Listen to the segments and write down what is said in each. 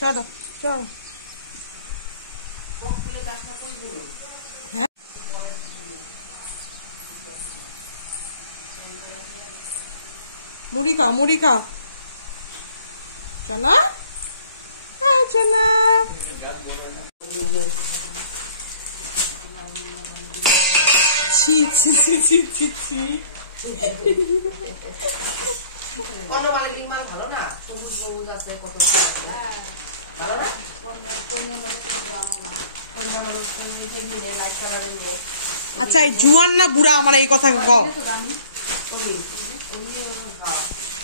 চলো চলো মুড়ি খাও মুড়ি খাও চলো চলো ছি ছি ছি ছি ছি ছি অন্য মালিক মাল ভালো না সবুজ সবুজ আছে কত ভালো না আচ্ছা এই জুয়ান না বুড়া আমার এই কথা কও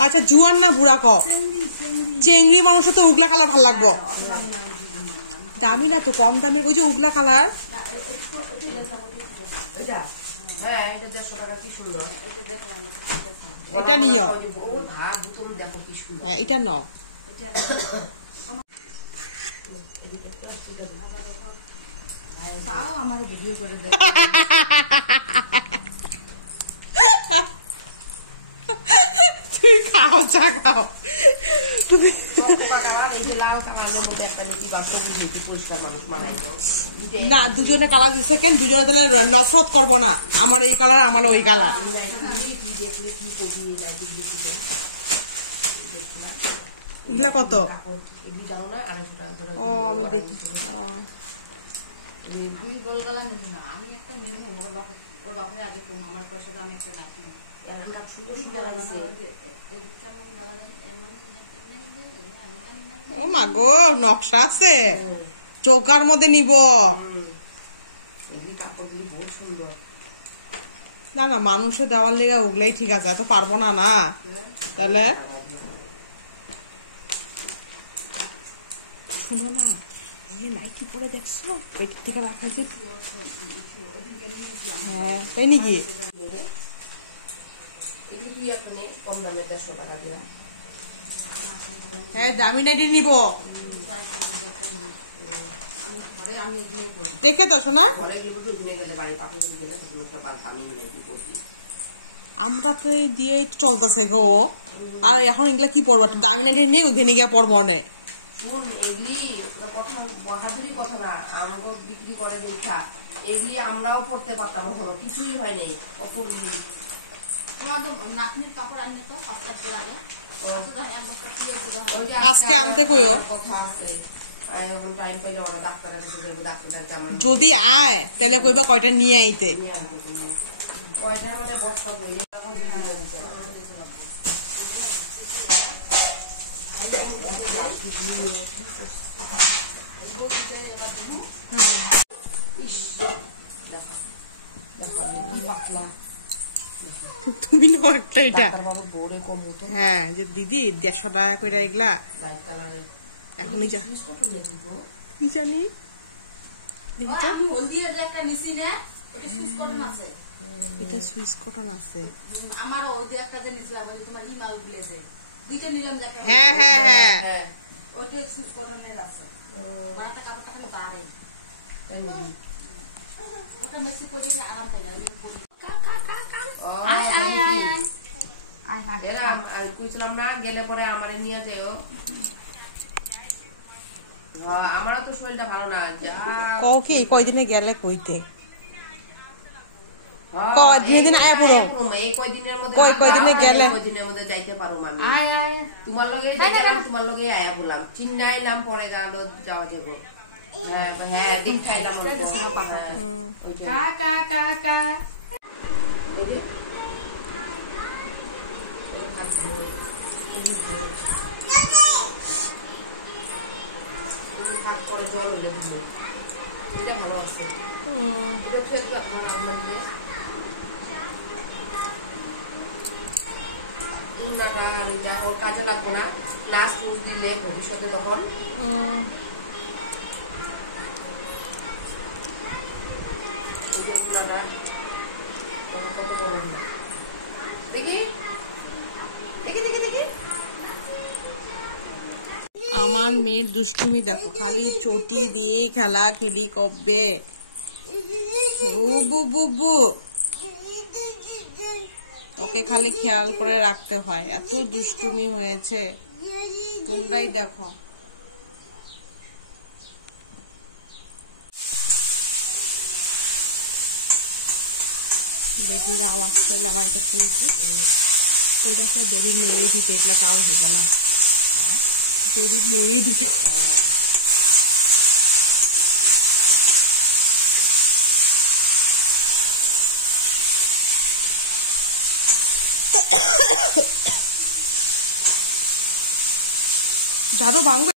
আচ্ছা জুয়ান না বুড়া কও চেঙ্গি মানুষ তো উগলা কালার ভালো লাগবো দামি না তো কম দামি ওই যে উগলা কালার হ্যাঁ এটা 150 টাকা কি সুন্দর এটা নিও ভাত বুতম দেখো কি সুন্দর এটা নাও আমার ভিডিও করে দে তুই খাও চা খাও তুমি লাল কালারের মধ্যে একটা নীতি বাস্তব বুঝেছি পরিষ্কার মানুষ মানাই না দুজনে কালার দিচ্ছে কেন দুজনে তাহলে নফরত করবো না আমার এই কালার আমার ওই কালার এগুলা কত জানো না 250 টাকা ও আমি দেখি আমি একটা মেয়ে ওর বাপরে আগে আমার পয়সা আমি একটা রাখি এরকম ছোট ছোট আছে ও মা গো নকশা আছে চৌকার মধ্যে নিব কাপড়গুলি বহুত সুন্দর না না মানুষের দেওয়ার লেগে ওগুলাই ঠিক আছে এত পারবো না না তাহলে শুনো না ওই নাইটি পরে দেখছো পেটের থেকে রাখা যে হ্যাঁ তাই নাকি কম দামে 150 টাকা দিলাম হ্যাঁ দামি নাইটি নিব দেখে তো শোনা আমরা তো এই দিয়ে চলতেছে গো আর এখন এগুলা কি পড়বো দামি নাইটি নিয়ে ওখানে গিয়ে পড়বো অনেক শুন এগুলি কথা বাহাদুরি কথা না আমরাও বিক্রি করে দেখা এগুলি আমরাও পড়তে পারতাম হলো কিছুই হয় নাই অপরগুলি নাতনির কাপড় আনলে তো আজকে আনতে কইও কথা আছে টাইম পাইলে ওরা ডাক্তারের কাছে যাবো ডাক্তার যদি আয় তাহলে কইবা কয়টা নিয়ে আইতে কয়টার মধ্যে বস্তা বই তুমি নাও একটা এটা হ্যাঁ যে দিদি 150 টাকা করে এগুলা এখনই যা কি জানি আমি হলদিয়া যে একটা নিছি না এটা সুইস কটন আছে এটা সুইস কটন আছে আমার ওই একটা যে নিছিলাম ওই তোমার ইমাল ব্লেজে দুইটা নিলাম দেখা হ্যাঁ হ্যাঁ হ্যাঁ ওটা সুইস কটনের আছে বাড়াটা কাপড়টা খালি বাড়ে ওটা মেসি পরে আরাম পাই না কুইছিলাম না গেলে পরে আমার নিয়ে যাও আমারও তো শরীরটা ভালো না যা কি কয়দিনে গেলে কইতে কয়দিন আয়া পুরো এই কয়দিনের মধ্যে কয়দিনে গেলে কয়দিনের মধ্যে যাইতে পারো আমি তোমার লগে যাইলাম তোমার লগে আয়া বললাম চিন্নাইলাম পরে গালো যাওয়া যাবো হ্যাঁ হ্যাঁ দেখাইলাম জল হইলে দিল এটা ভালো আছে এটা খেতে তোমার আমার ওর কাজে লাগবো না ক্লাস কোর্স দিলে ভবিষ্যতে তখন কত বড় না দেখি দেখি দেখি দেখি আমার মেয়ের দুষ্টুমি দেখো খালি চটি দিয়ে খেলা খেলি করবে খালি খেয়াল করে রাখতে হয়, এত দুষ্টুমি হয়েছে তোমরাই দেখো। বেবির আওয়াজ চলে আমার কাছে শুনেছি, ওইটাকে বেবি মেরে দিতে, এগুলো তাও হবে না, বেবি মেরে দিতে। ঝাড়ু ভাঙবে।